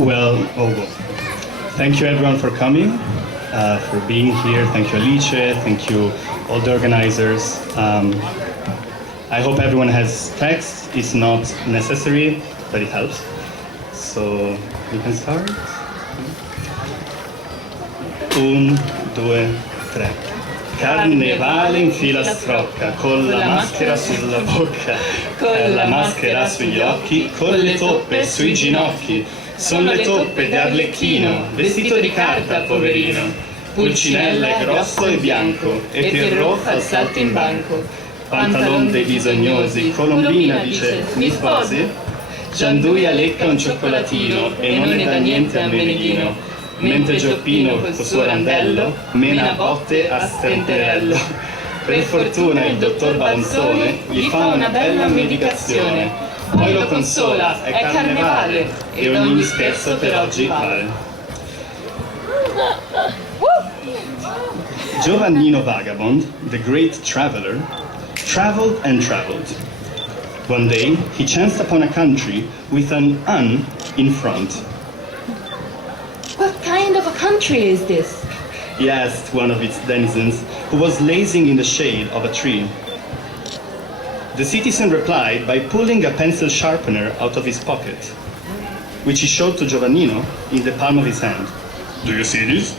Well, thank you everyone for coming, for being here. Thank you Alice, thank you all the organizers. I hope everyone has text. It's not necessary, but it helps. So we can start. 1, 2, 3. Carnevale in filastrocca, con la maschera sulla bocca, con la maschera sugli occhi, con le toppe sui ginocchi. Sono le toppe di Arlecchino, vestito di carta, poverino. Pulcinella è grosso e bianco, e Pierrot fa il salto in banco. Pantalon dei bisognosi, Colombina dice, mi sposi? Gianduia lecca un cioccolatino, e non ne dà niente a Meneghino. Mentre Gioppino col suo randello mena botte a stenterello. Per fortuna il dottor Banzone gli fa una bella medicazione, poi lo consola, è carnevale, e ogni scherzo per oggi vale. Giovannino Vagabond, the great traveler, traveled and traveled. One day he chanced upon a country with an "un" in front. What kind of a country is this? He asked one of its denizens, who was lazing in the shade of a tree. The citizen replied by pulling a pencil sharpener out of his pocket, which he showed to Giovannino in the palm of his hand. Do you see this?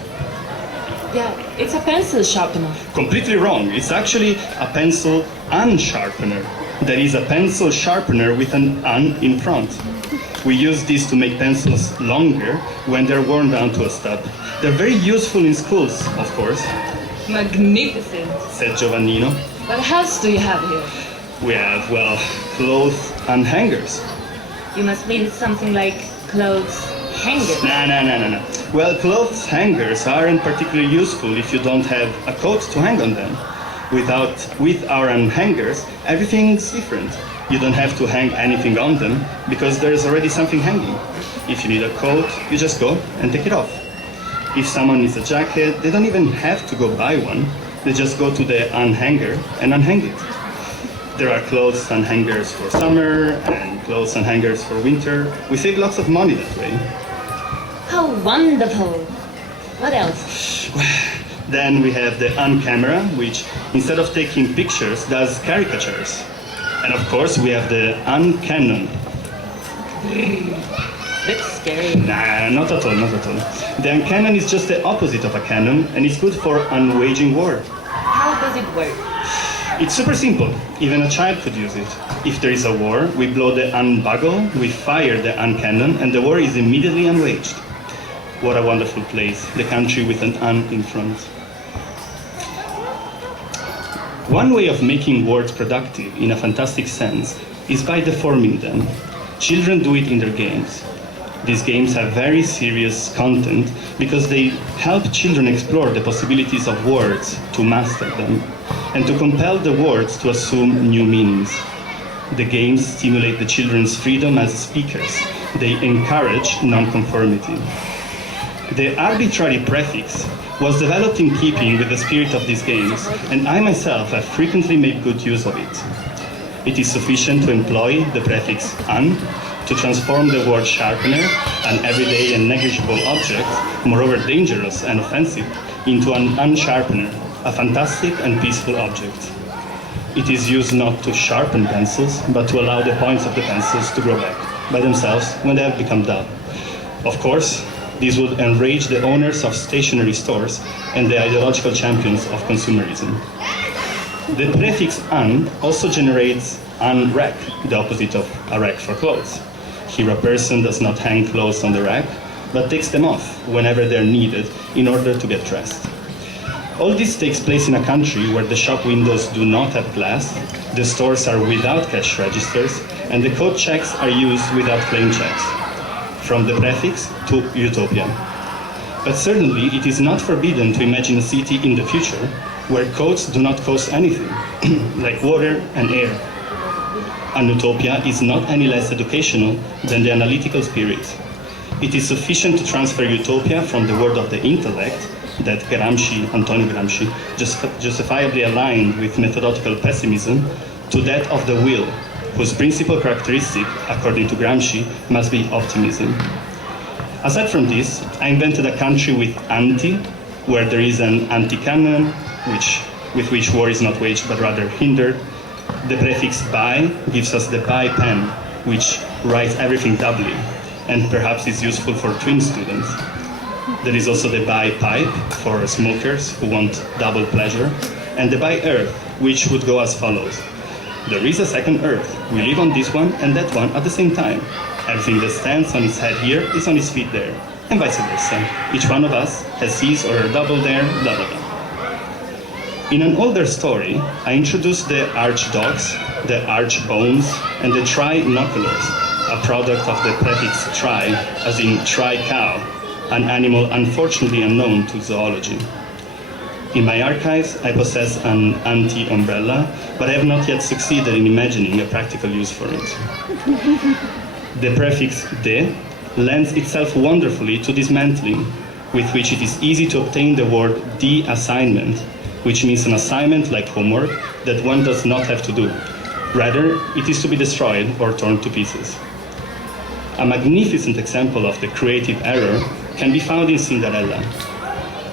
Yeah, it's a pencil sharpener. Completely wrong. It's actually a pencil unsharpener. That is a pencil sharpener with an "un" in front. We use these to make pencils longer when they're worn down to a stub. They're very useful in schools, of course. Magnificent, said Giovannino. What else do you have here? We have, well, clothes and hangers. You must mean something like clothes hangers. No. Well, clothes hangers aren't particularly useful if you don't have a coat to hang on them. With our hangers, everything's different. You don't have to hang anything on them because there's already something hanging. If you need a coat, you just go and take it off. If someone needs a jacket, they don't even have to go buy one. They just go to the unhanger and unhang it. There are clothes unhangers for summer and clothes unhangers for winter. We save lots of money that way. How wonderful! What else? Then we have the uncamera, which instead of taking pictures, does caricatures. And of course, we have the uncanon. That's scary. Nah, not at all. The uncanon is just the opposite of a canon, and it's good for unwaging war. How does it work? It's super simple. Even a child could use it. If there is a war, we blow the unbugle, we fire the uncannon, and the war is immediately unwaged. What a wonderful place, the country with an "un" in front. One way of making words productive in a fantastic sense is by deforming them. Children do it in their games. These games have very serious content because they help children explore the possibilities of words to master them and to compel the words to assume new meanings. The games stimulate the children's freedom as speakers. They encourage nonconformity. The arbitrary prefix was developed in keeping with the spirit of these games, and I myself have frequently made good use of it. It is sufficient to employ the prefix "un" to transform the word sharpener, an everyday and negligible object, moreover dangerous and offensive, into an unsharpener, a fantastic and peaceful object. It is used not to sharpen pencils, but to allow the points of the pencils to grow back by themselves when they have become dull. Of course, this would enrage the owners of stationery stores and the ideological champions of consumerism. The prefix "un" also generates "un-rack," the opposite of a rack for clothes. Here a person does not hang clothes on the rack, but takes them off whenever they're needed in order to get dressed. All this takes place in a country where the shop windows do not have glass, the stores are without cash registers, and the coat checks are used without claim checks. From the prefix to utopia. But certainly it is not forbidden to imagine a city in the future where coats do not cost anything, like water and air. An utopia is not any less educational than the analytical spirit. It is sufficient to transfer utopia from the world of the intellect, that Antonio Gramsci, justifiably aligned with methodological pessimism, to that of the will, whose principal characteristic, according to Gramsci, must be optimism. Aside from this, I invented a country with anti, where there is an anti-cannon, with which war is not waged but rather hindered. The prefix bi gives us the bi pen, which writes everything doubly, and perhaps is useful for twin students. There is also the bi pipe for smokers who want double pleasure, and the bi earth, which would go as follows. There is a second earth. We live on this one and that one at the same time. Everything that stands on its head here is on its feet there, and vice versa. Each one of us has his or her double there, blah blah blah. In an older story, I introduced the archdogs, the archbones, and the trinoculars, a product of the prefix tri, as in tri-cow, an animal unfortunately unknown to zoology. In my archives, I possess an anti-umbrella, but I have not yet succeeded in imagining a practical use for it. The prefix de lends itself wonderfully to dismantling, with which it is easy to obtain the word de-assignment, which means an assignment like homework that one does not have to do. Rather, it is to be destroyed or torn to pieces. A magnificent example of the creative error can be found in Cinderella.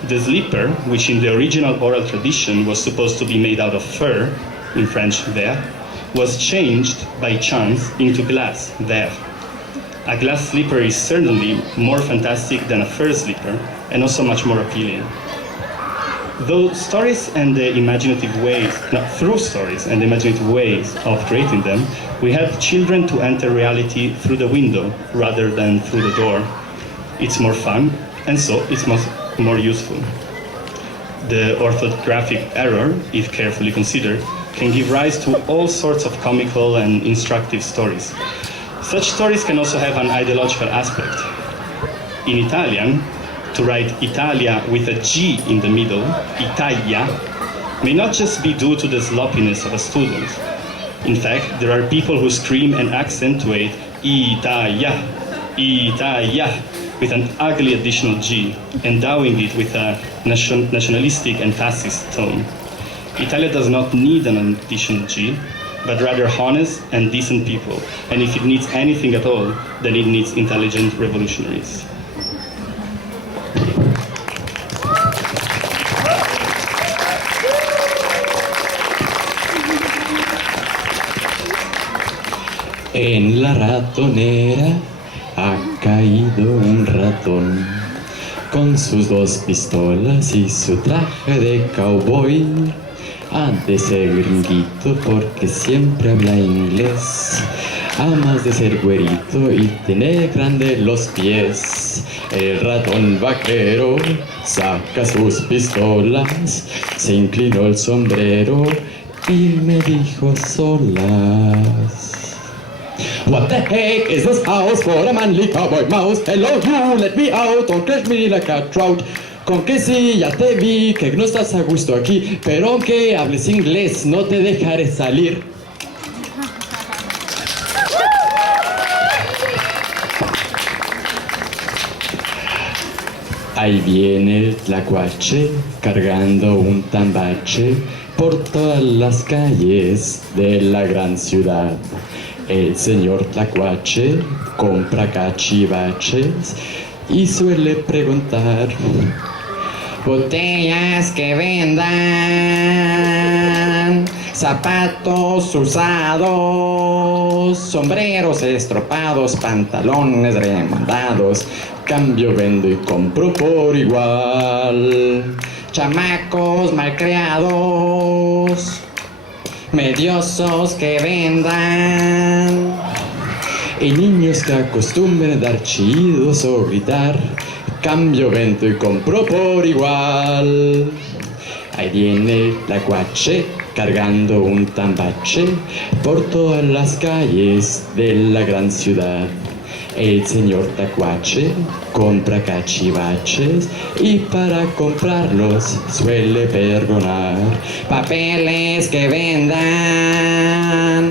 The slipper, which in the original oral tradition was supposed to be made out of fur, in French verre, was changed by chance into glass, verre. A glass slipper is certainly more fantastic than a fur slipper, and also much more appealing. Though stories and the imaginative ways, through stories and the imaginative ways of creating them, we help children to enter reality through the window rather than through the door. It's more fun, and so it's more useful. The orthographic error, if carefully considered, can give rise to all sorts of comical and instructive stories. Such stories can also have an ideological aspect. In Italian, to write Italia with a G in the middle, Italia, may not just be due to the sloppiness of a student. In fact, there are people who scream and accentuate Italia, Italia, with an ugly additional G, endowing it with a nationalistic and fascist tone. Italia does not need an additional G, but rather honest and decent people. And if it needs anything at all, then it needs intelligent revolutionaries. En la ratonera ha caído un ratón con sus dos pistolas y su traje de cowboy. Ha de ser gringuito porque siempre habla inglés. Amas de ser güerito y tener grandes los pies. El ratón vaquero saca sus pistolas, se inclinó el sombrero y me dijo solas. What the heck is this house for a manly cowboy mouse? Hello you, let me out, don't catch me like a trout. Con que sí, ya te vi, que no estás a gusto aquí, pero aunque hables inglés, no te dejaré salir. Ahí viene el tlacuache, cargando un tambache por todas las calles de la gran ciudad. El señor tlacuache compra cachivaches y suele preguntar: botellas que vendan, zapatos usados, sombreros estropados, pantalones remandados, cambio, vendo y compro por igual. Chamacos malcriados, mediosos que vendan, y niños que acostumbren a dar chillidos o gritar, cambio, vendo y compro por igual. Ahí viene el tlacuache cargando un tambache por todas las calles de la gran ciudad. El señor tlacuache compra cachivaches y para comprarlos suele perdonar. Papeles que vendan,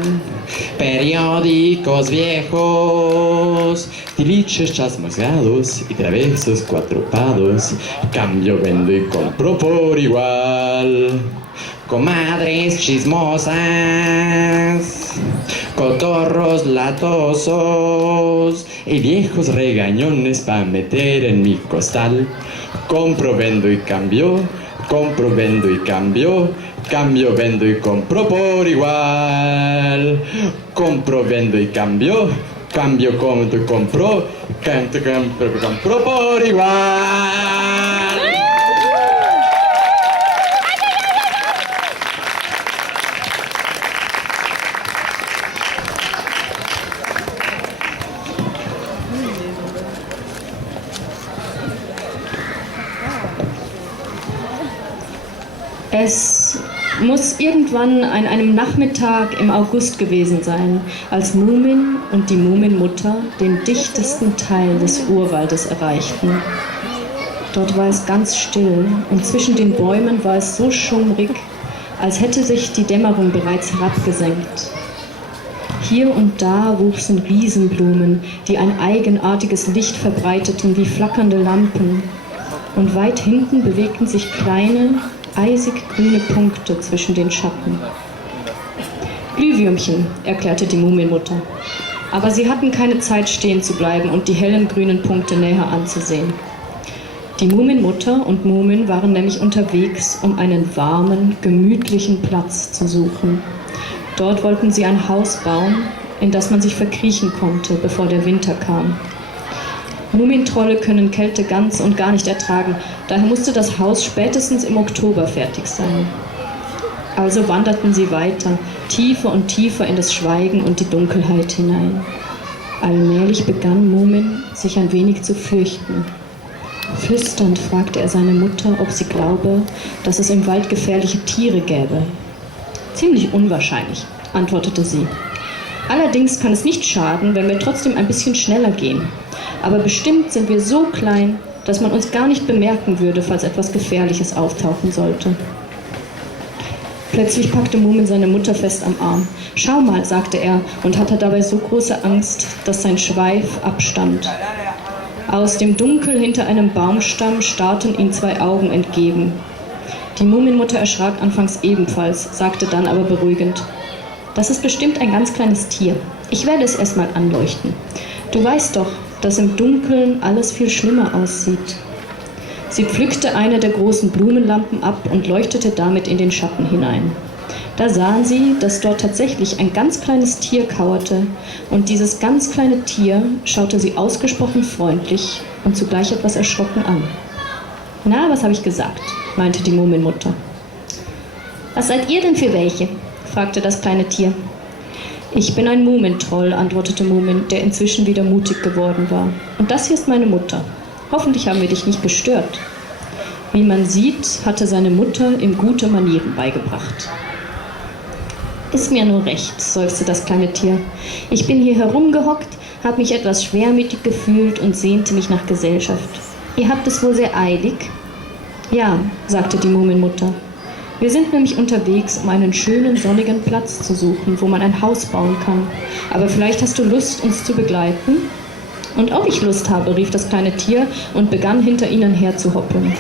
periódicos viejos, tiliches chasmoseados y travesos cuatro pados, cambio, vendo y compro por igual. comadres chismosas, cotorros latosos y viejos regañones pa' meter en mi costal. Compro, vendo y cambio, compro, vendo y cambio, cambio, vendo y compro por igual. Compro, vendo y cambio, cambio, compro y compro, compro por igual. Es muss irgendwann an einem Nachmittag im August gewesen sein, als Mumin und die Muminmutter den dichtesten Teil des Urwaldes erreichten. Dort war es ganz still und zwischen den Bäumen war es so schummrig, als hätte sich die Dämmerung bereits herabgesenkt. Hier und da wuchsen Riesenblumen, die ein eigenartiges Licht verbreiteten wie flackernde Lampen. Und weit hinten bewegten sich kleine, eisig grüne Punkte zwischen den Schatten. Glühwürmchen, erklärte die Muminmutter. Aber sie hatten keine Zeit, stehen zu bleiben und die hellen grünen Punkte näher anzusehen. Die Muminmutter und Mumin waren nämlich unterwegs, um einen warmen, gemütlichen Platz zu suchen. Dort wollten sie ein Haus bauen, in das man sich verkriechen konnte, bevor der Winter kam. Mumintrolle können Kälte ganz und gar nicht ertragen, daher musste das Haus spätestens im Oktober fertig sein. Also wanderten sie weiter, tiefer und tiefer in das Schweigen und die Dunkelheit hinein. Allmählich begann Mumin sich ein wenig zu fürchten. Flüsternd fragte er seine Mutter, ob sie glaube, dass es im Wald gefährliche Tiere gäbe. Ziemlich unwahrscheinlich, antwortete sie. Allerdings kann es nicht schaden, wenn wir trotzdem ein bisschen schneller gehen. Aber bestimmt sind wir so klein, dass man uns gar nicht bemerken würde, falls etwas Gefährliches auftauchen sollte. Plötzlich packte Mumin seine Mutter fest am Arm. »Schau mal«, sagte er und hatte dabei so große Angst, dass sein Schweif abstand. Aus dem Dunkel hinter einem Baumstamm starrten ihm zwei Augen entgegen. Die Muminmutter erschrak anfangs ebenfalls, sagte dann aber beruhigend: »Das ist bestimmt ein ganz kleines Tier. Ich werde es erstmal anleuchten. Du weißt doch, dass im Dunkeln alles viel schlimmer aussieht.« Sie pflückte eine der großen Blumenlampen ab und leuchtete damit in den Schatten hinein. Da sahen sie, dass dort tatsächlich ein ganz kleines Tier kauerte, und dieses ganz kleine Tier schaute sie ausgesprochen freundlich und zugleich etwas erschrocken an. »Na, was habe ich gesagt?«, meinte die Muminmutter. »Was seid ihr denn für welche?«, fragte das kleine Tier. »Ich bin ein Mumintroll«, antwortete Mumin, der inzwischen wieder mutig geworden war. »Und das hier ist meine Mutter. Hoffentlich haben wir dich nicht gestört.« Wie man sieht, hatte seine Mutter ihm gute Manieren beigebracht. »Ist mir nur recht«, seufzte das kleine Tier. »Ich bin hier herumgehockt, habe mich etwas schwermütig gefühlt und sehnte mich nach Gesellschaft. Ihr habt es wohl sehr eilig?« »Ja«, sagte die Muminmutter. »Wir sind nämlich unterwegs, um einen schönen, sonnigen Platz zu suchen, wo man ein Haus bauen kann. Aber vielleicht hast du Lust, uns zu begleiten?« »Und ob ich Lust habe«, rief das kleine Tier und begann hinter ihnen herzuhoppeln.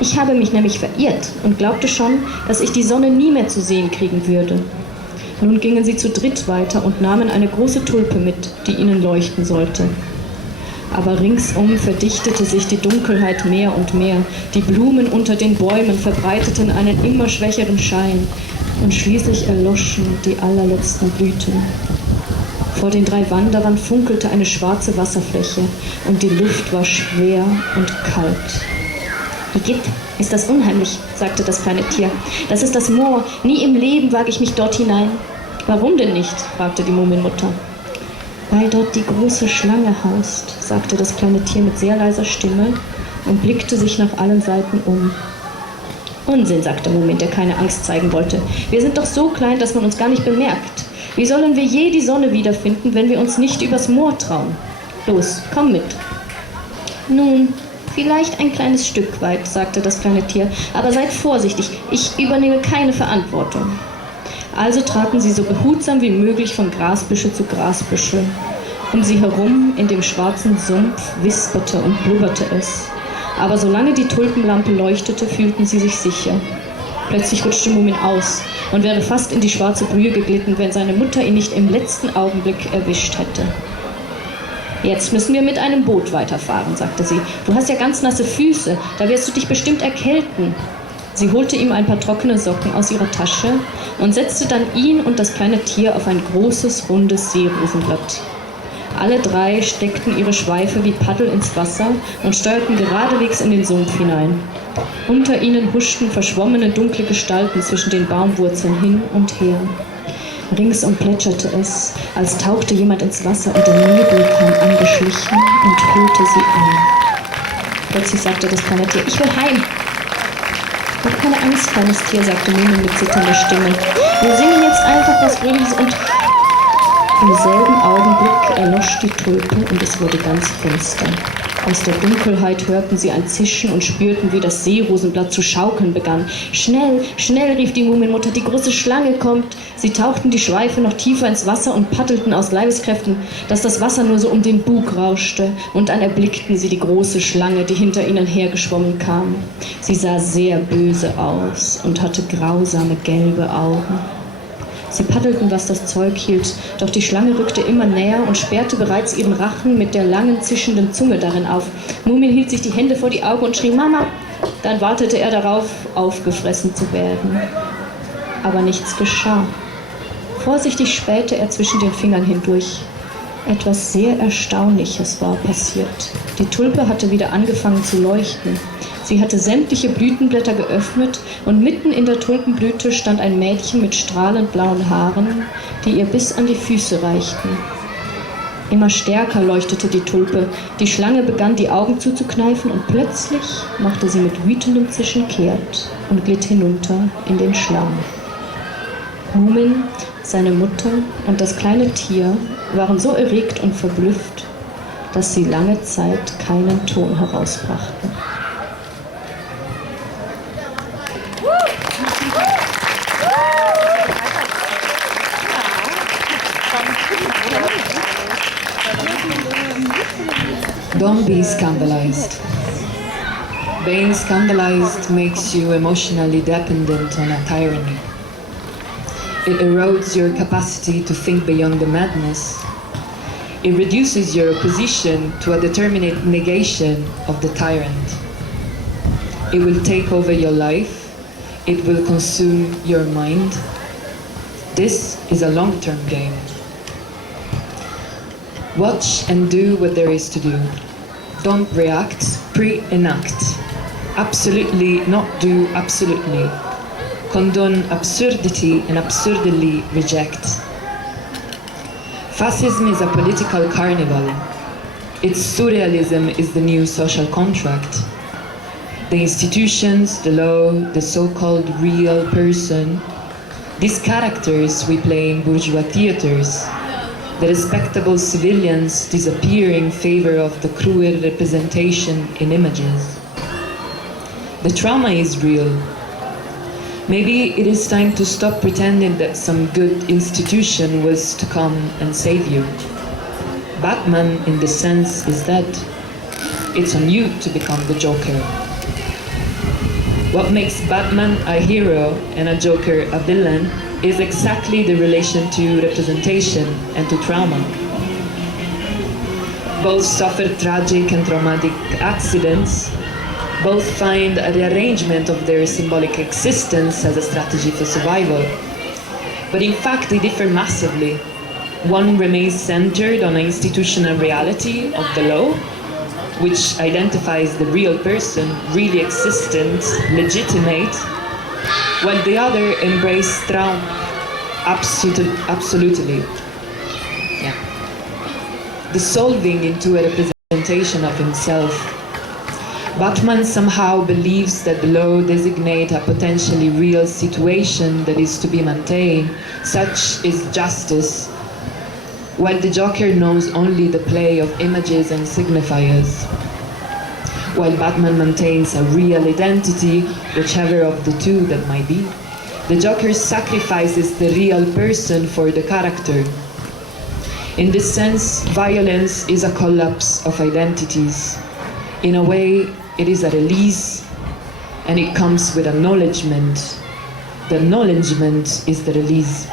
»Ich habe mich nämlich verirrt und glaubte schon, dass ich die Sonne nie mehr zu sehen kriegen würde.« Nun gingen sie zu dritt weiter und nahmen eine große Tulpe mit, die ihnen leuchten sollte. Aber ringsum verdichtete sich die Dunkelheit mehr und mehr. Die Blumen unter den Bäumen verbreiteten einen immer schwächeren Schein und schließlich erloschen die allerletzten Blüten. Vor den drei Wanderern funkelte eine schwarze Wasserfläche und die Luft war schwer und kalt. »Igitt, ist das unheimlich«, sagte das kleine Tier. »Das ist das Moor. Nie im Leben wage ich mich dort hinein.« »Warum denn nicht?«, fragte die Muminmutter. »Weil dort die große Schlange haust«, sagte das kleine Tier mit sehr leiser Stimme und blickte sich nach allen Seiten um. »Unsinn«, sagte Mumin, der keine Angst zeigen wollte. »Wir sind doch so klein, dass man uns gar nicht bemerkt. Wie sollen wir je die Sonne wiederfinden, wenn wir uns nicht übers Moor trauen? Los, komm mit.« »Nun, vielleicht ein kleines Stück weit«, sagte das kleine Tier, »aber seid vorsichtig, ich übernehme keine Verantwortung.« Also traten sie so behutsam wie möglich von Grasbüsche zu Grasbüsche. Um sie herum, in dem schwarzen Sumpf, wisperte und blubberte es. Aber solange die Tulpenlampe leuchtete, fühlten sie sich sicher. Plötzlich rutschte Mumin aus und wäre fast in die schwarze Brühe geglitten, wenn seine Mutter ihn nicht im letzten Augenblick erwischt hätte. »Jetzt müssen wir mit einem Boot weiterfahren«, sagte sie. »Du hast ja ganz nasse Füße, da wirst du dich bestimmt erkälten.« Sie holte ihm ein paar trockene Socken aus ihrer Tasche und setzte dann ihn und das kleine Tier auf ein großes, rundes Seerosenblatt. Alle drei steckten ihre Schweife wie Paddel ins Wasser und steuerten geradewegs in den Sumpf hinein. Unter ihnen huschten verschwommene, dunkle Gestalten zwischen den Baumwurzeln hin und her. Ringsum plätscherte es, als tauchte jemand ins Wasser und der Nebel kam angeschlichen und hüllte sie ein. Plötzlich sagte das kleine Tier, »Ich will heim!« »Hab keine Angst, kleines Tier«, sagte Mumin mit zitternder Stimme. »Wir singen jetzt einfach was Fröhliches und...« Im selben Augenblick erlosch die Tulpe und es wurde ganz finster. Aus der Dunkelheit hörten sie ein Zischen und spürten, wie das Seerosenblatt zu schaukeln begann. »Schnell, schnell«, rief die Muminmutter, »die große Schlange kommt!« Sie tauchten die Schweife noch tiefer ins Wasser und paddelten aus Leibeskräften, dass das Wasser nur so um den Bug rauschte. Und dann erblickten sie die große Schlange, die hinter ihnen hergeschwommen kam. Sie sah sehr böse aus und hatte grausame gelbe Augen. Sie paddelten, was das Zeug hielt, doch die Schlange rückte immer näher und sperrte bereits ihren Rachen mit der langen, zischenden Zunge darin auf. Mumin hielt sich die Hände vor die Augen und schrie, »Mama!« Dann wartete er darauf, aufgefressen zu werden. Aber nichts geschah. Vorsichtig spähte er zwischen den Fingern hindurch. Etwas sehr Erstaunliches war passiert. Die Tulpe hatte wieder angefangen zu leuchten. Sie hatte sämtliche Blütenblätter geöffnet und mitten in der Tulpenblüte stand ein Mädchen mit strahlend blauen Haaren, die ihr bis an die Füße reichten. Immer stärker leuchtete die Tulpe, die Schlange begann die Augen zuzukneifen und plötzlich machte sie mit wütendem Zischen kehrt und glitt hinunter in den Schlamm. Mumin, seine Mutter und das kleine Tier waren so erregt und verblüfft, dass sie lange Zeit keinen Ton herausbrachten. Don't be scandalized. Being scandalized makes you emotionally dependent on a tyranny. It erodes your capacity to think beyond the madness. It reduces your opposition to a determinate negation of the tyrant. It will take over your life. It will consume your mind. This is a long-term game. Watch and do what there is to do. Don't react, pre-enact. Absolutely not do absolutely. Condone absurdity and absurdly reject. Fascism is a political carnival. Its surrealism is the new social contract. The institutions, the law, the so-called real person, these characters we play in bourgeois theaters, the respectable civilians disappear in favor of the cruel representation in images. The trauma is real. Maybe it is time to stop pretending that some good institution was to come and save you. Batman, in this sense, is dead. It's on you to become the Joker. What makes Batman a hero and a Joker a villain is exactly the relation to representation and to trauma. Both suffer tragic and traumatic accidents. Both find a rearrangement of their symbolic existence as a strategy for survival. But in fact, they differ massively. One remains centered on an institutional reality of the law, which identifies the real person, really existent, legitimate, while the other embraces trauma absolutely. Yeah. Dissolving into a representation of himself. Batman somehow believes that the law designates a potentially real situation that is to be maintained. Such is justice, while the Joker knows only the play of images and signifiers. While Batman maintains a real identity, whichever of the two that might be, the Joker sacrifices the real person for the character. In this sense, violence is a collapse of identities. In a way, it is a release, and it comes with acknowledgement, The acknowledgement is the release.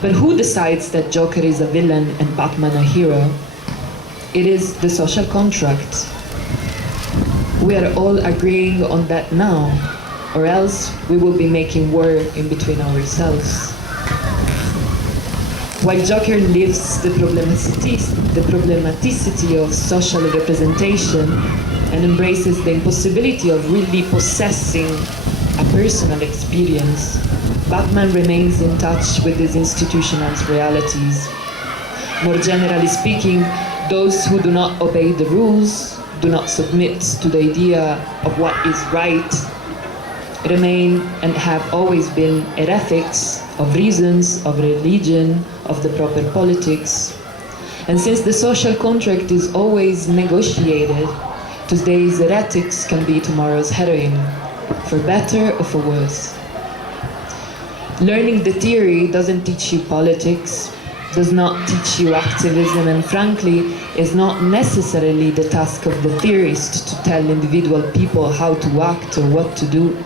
But who decides that Joker is a villain and Batman a hero? It is the social contract. We are all agreeing on that now, or else we will be making war in between ourselves. While Joker lives the problematicity of social representation and embraces the impossibility of really possessing a personal experience, Batman remains in touch with these institutional realities. More generally speaking, those who do not obey the rules, do not submit to the idea of what is right, remain and have always been heretics of reasons, of religion, of the proper politics. And since the social contract is always negotiated, today's heretics can be tomorrow's heroine, for better or for worse. Learning the theory doesn't teach you politics, does not teach you activism, and frankly, is not necessarily the task of the theorist to tell individual people how to act or what to do.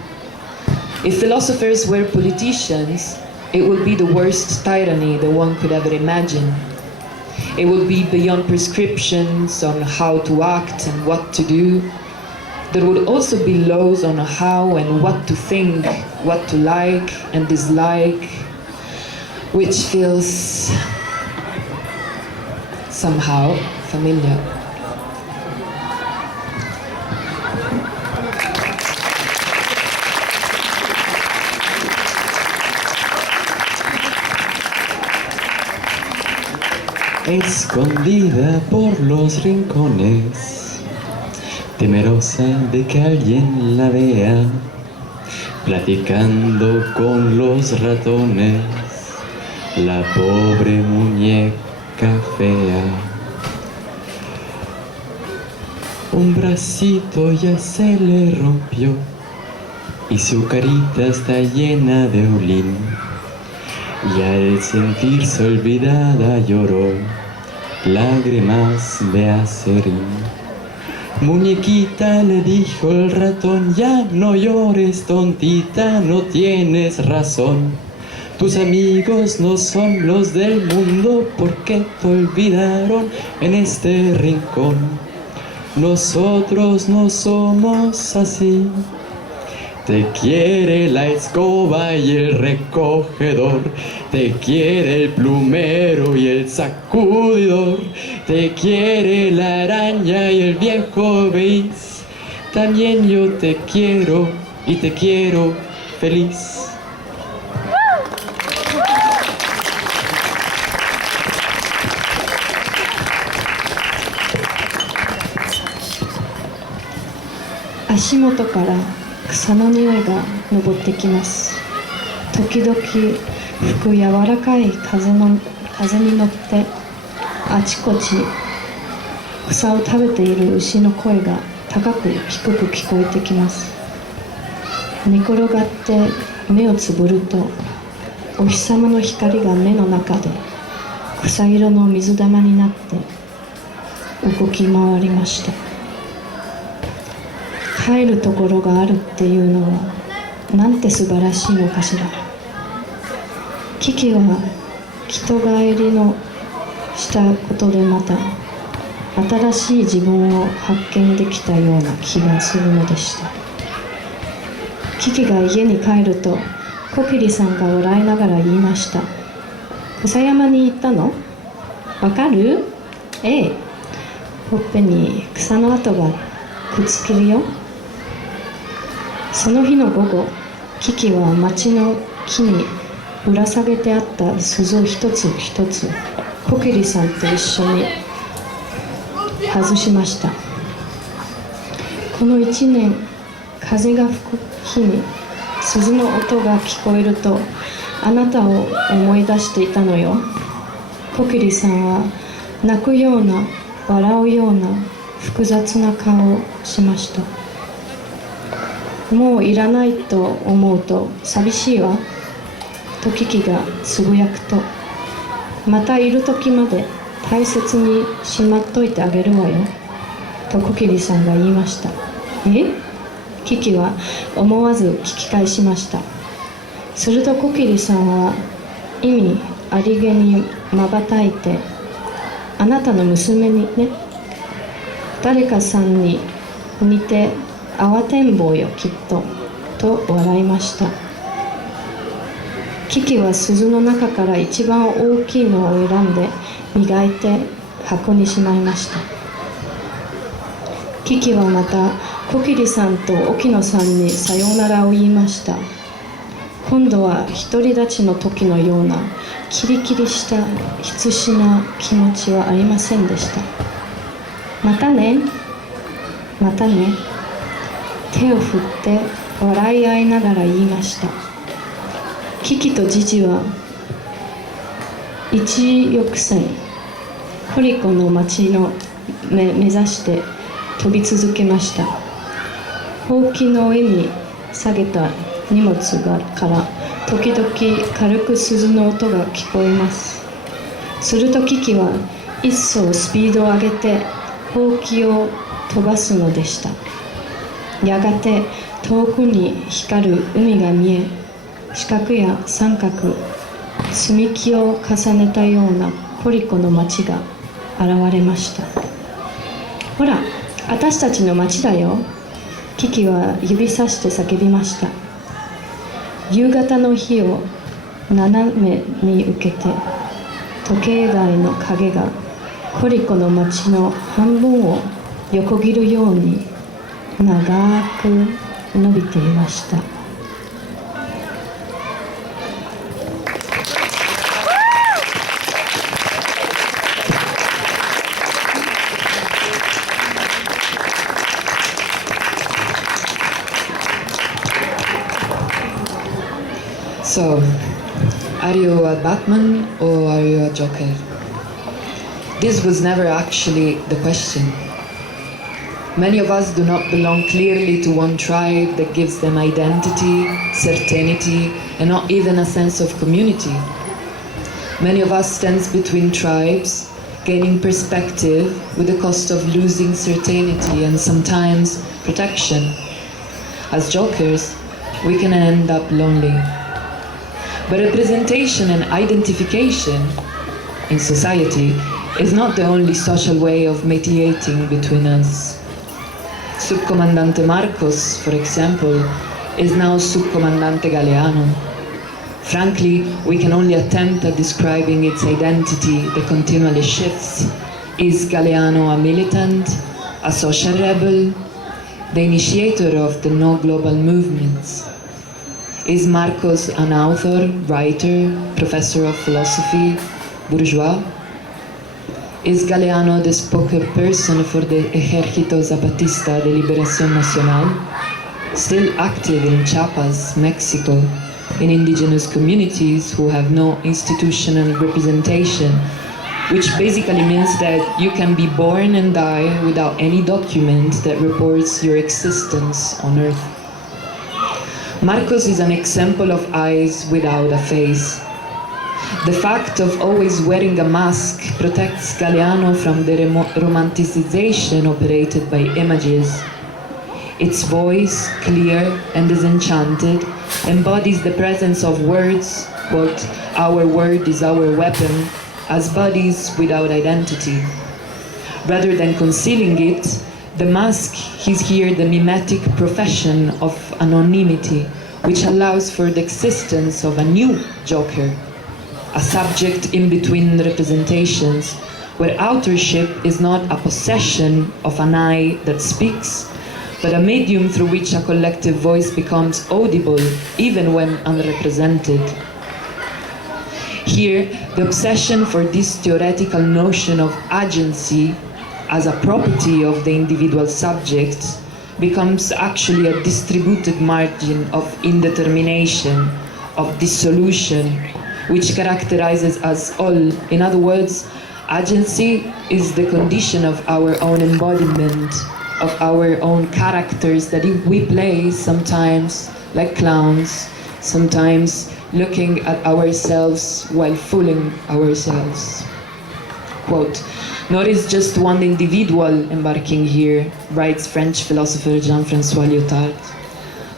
If philosophers were politicians, it would be the worst tyranny that one could ever imagine. It would be beyond prescriptions on how to act and what to do. There would also be laws on how and what to think, what to like and dislike, which feels somehow familiar. Escondida por los rincones, temerosa de que alguien la vea, platicando con los ratones, la pobre muñeca fea. Un bracito ya se le rompió y su carita está llena de olín. Y al sentirse olvidada lloró lágrimas de acerrín. Muñequita, le dijo el ratón, ya no llores, tontita, no tienes razón. Tus amigos no son los del mundo porque te olvidaron en este rincón. Nosotros no somos así. Te quiere la escoba y el recogedor, te quiere el plumero y el sacudidor, te quiere la araña y el viejo beis. También yo te quiero y te quiero feliz. Ashimotoから草の匂いが昇ってきます。時々吹く柔らかい風に乗ってあちこち草を食べている牛の声が高く低く聞こえてきます。寝転がって目をつぶるとお日様の光が目の中で草色の水玉になって動き回りました。帰るところがあるっていうのはなんて素晴らしいのかしら。キキは人帰りのしたことでまた新しい自分を発見できたような気がするのでした。キキが家に帰るとコキリさんが笑いながら言いました。草山に行ったの？わかる？ええ。ほっぺに草の跡がくっつけるよ。その日の午後、キキは町の木にぶら下げてあった鈴を一つ一つコキリさんと一緒に外しました。この1年、風が吹く日に鈴の音が聞こえるとあなたを思い出していたのよ。コキリさんは泣くような笑うような複雑な顔をしました。もういらないと思うと寂しいわとキキがつぶやくと、またいる時まで大切にしまっといてあげるわよとコキリさんが言いました。え？キキは思わず聞き返しました。するとコキリさんは意味ありげにまばたいて、あなたの娘にね、誰かさんに似て慌てんぼうよきっと笑いました。キキは鈴の中から一番大きいのを選んで磨いて箱にしまいました。キキはまたコキリさんと沖野さんにさようならを言いました。今度は独り立ちの時のようなキリキリした必死な気持ちはありませんでした。またね、またね、手を振って笑い合いながら言いました。キキとジジは一翼線コリコの町の目指して飛び続けました。ほうきの上に下げた荷物から時々軽く鈴の音が聞こえます。するとキキは一層スピードを上げてほうきを飛ばすのでした。やがて遠くに光る海が見え、四角や三角、積み木を重ねたようなコリコの町が現れました。ほら、私たちの町だよ。キキは指さして叫びました。夕方の日を斜めに受けて、時計台の影がコリコの町の半分を横切るように長く伸びていました。So, are you a Batman or are you a Joker? This was never actually the question. Many of us do not belong clearly to one tribe that gives them identity, certainty, and not even a sense of community. Many of us stand between tribes, gaining perspective with the cost of losing certainty and sometimes protection. As jokers, we can end up lonely. But representation and identification in society is not the only social way of mediating between us. Subcomandante Marcos, for example, is now Subcomandante Galeano. Frankly, we can only attempt at describing its identity that continually shifts. Is Galeano a militant, a social rebel, the initiator of the no global movements? Is Marcos an author, writer, professor of philosophy, bourgeois? Is Galeano the spokesperson for the Ejército Zapatista de Liberación Nacional, still active in Chiapas, Mexico, in indigenous communities who have no institutional representation, which basically means that you can be born and die without any document that reports your existence on Earth? Marcos is an example of eyes without a face. The fact of always wearing a mask protects Galeano from the romanticization operated by images. Its voice, clear and disenchanted, embodies the presence of words, quote, "Our word is our weapon," as bodies without identity. Rather than concealing it, the mask is here the mimetic profession of anonymity, which allows for the existence of a new joker, a subject in between representations, where authorship is not a possession of an eye that speaks, but a medium through which a collective voice becomes audible, even when unrepresented. Here, the obsession for this theoretical notion of agency as a property of the individual subject becomes actually a distributed margin of indetermination, of dissolution, which characterizes us all. In other words, agency is the condition of our own embodiment, of our own characters that we play sometimes like clowns, sometimes looking at ourselves while fooling ourselves. Quote, "Nor is just one individual embarking here," writes French philosopher Jean-François Lyotard.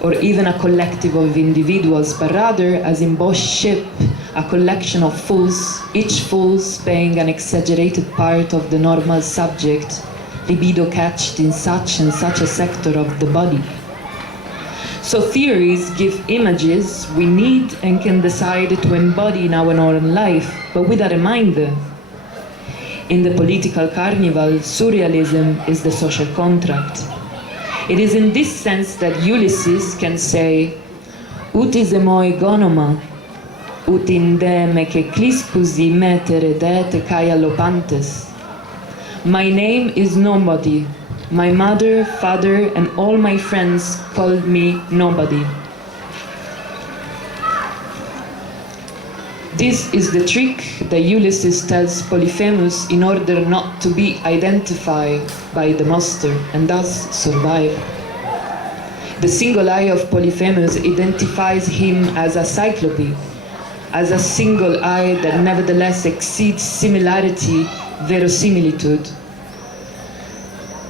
or even a collective of individuals, but rather, as in Bosch's ship, a collection of fools, each fool playing an exaggerated part of the normal subject, libido catched in such and such a sector of the body. So theories give images we need and can decide to embody in our own life, but with a reminder. In the political carnival, surrealism is the social contract. It is in this sense that Ulysses can say, ut is emoi gonoma, ut indeme que cliscusi metere dete kai allopantes. My name is nobody. My mother, father, and all my friends called me nobody. This is the trick that Ulysses tells Polyphemus in order not to be identified by the monster and thus survive. The single eye of Polyphemus identifies him as a cyclope, as a single eye that nevertheless exceeds similarity, verisimilitude.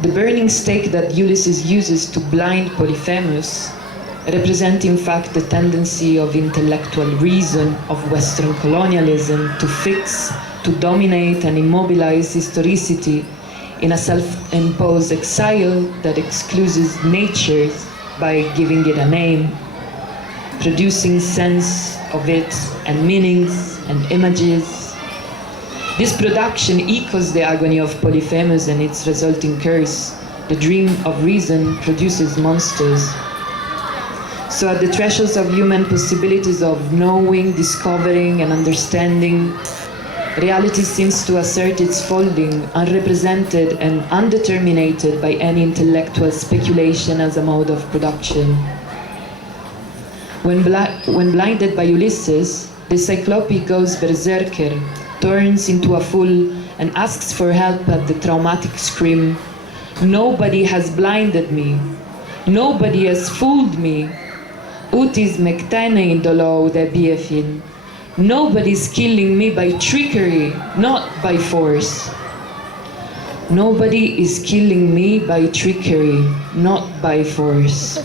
The burning stake that Ulysses uses to blind Polyphemus represent in fact the tendency of intellectual reason of Western colonialism to fix, to dominate and immobilize historicity in a self-imposed exile that excludes nature by giving it a name, producing sense of it and meanings and images. This production echoes the agony of Polyphemus and its resulting curse. The dream of reason produces monsters. So at the thresholds of human possibilities of knowing, discovering, and understanding, reality seems to assert its folding, unrepresented and undetermined by any intellectual speculation as a mode of production. When blinded by Ulysses, the Cyclope goes berserker, turns into a fool, and asks for help at the traumatic scream, "Nobody has blinded me. Nobody has fooled me. Utis mectene dolo de biefin. Nobody's killing me by trickery, not by force. Nobody is killing me by trickery, not by force."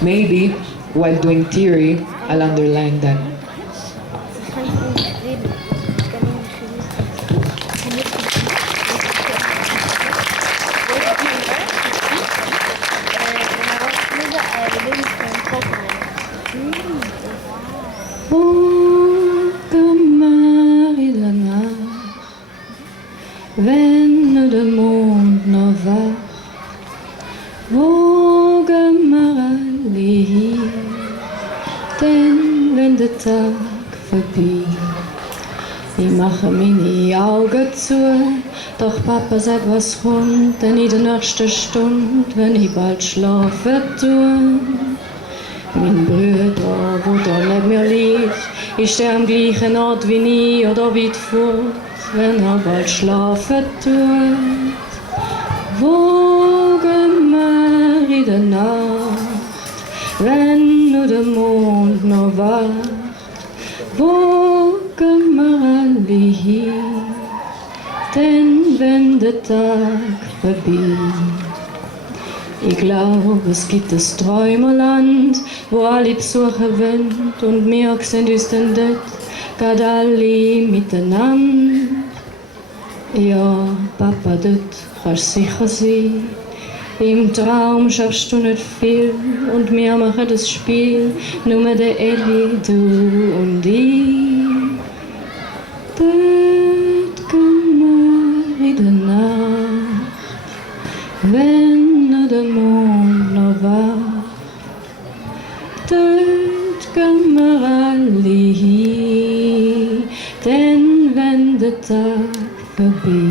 Maybe, while doing theory, I'll underline that. Wenn de mond nog wacht, wogen maar alle hier, denn wenn de Tag vergeht, ich mache meine Augen zu, doch Papa sagt was rund, denn in der nächsten Stunde, wenn ich bald schlafen tue. Mein Bruder, wo da neben mir liegt, ist er am gleichen Ort wie ich oder weit fort, wenn er bald schlafen tut. Wogen wir in der Nacht, wenn nur der Mond noch wacht. Wogen wir alle hier, denn wenn der Tag vorbei. Ich glaube, es gibt das Träumerland, wo alle besuchen wollen und wir sind uns dann dort, gerade alle miteinander. Ja, Papa, dort kannst du sicher sein. Im Traum schaffst du nicht viel und wir machen das Spiel, nur der Elli, du und ich. Dort gehen wir in der Nacht, wenn der Mond noch wacht. Dort gehen wir alle hin, denn wenn der Tag vorbei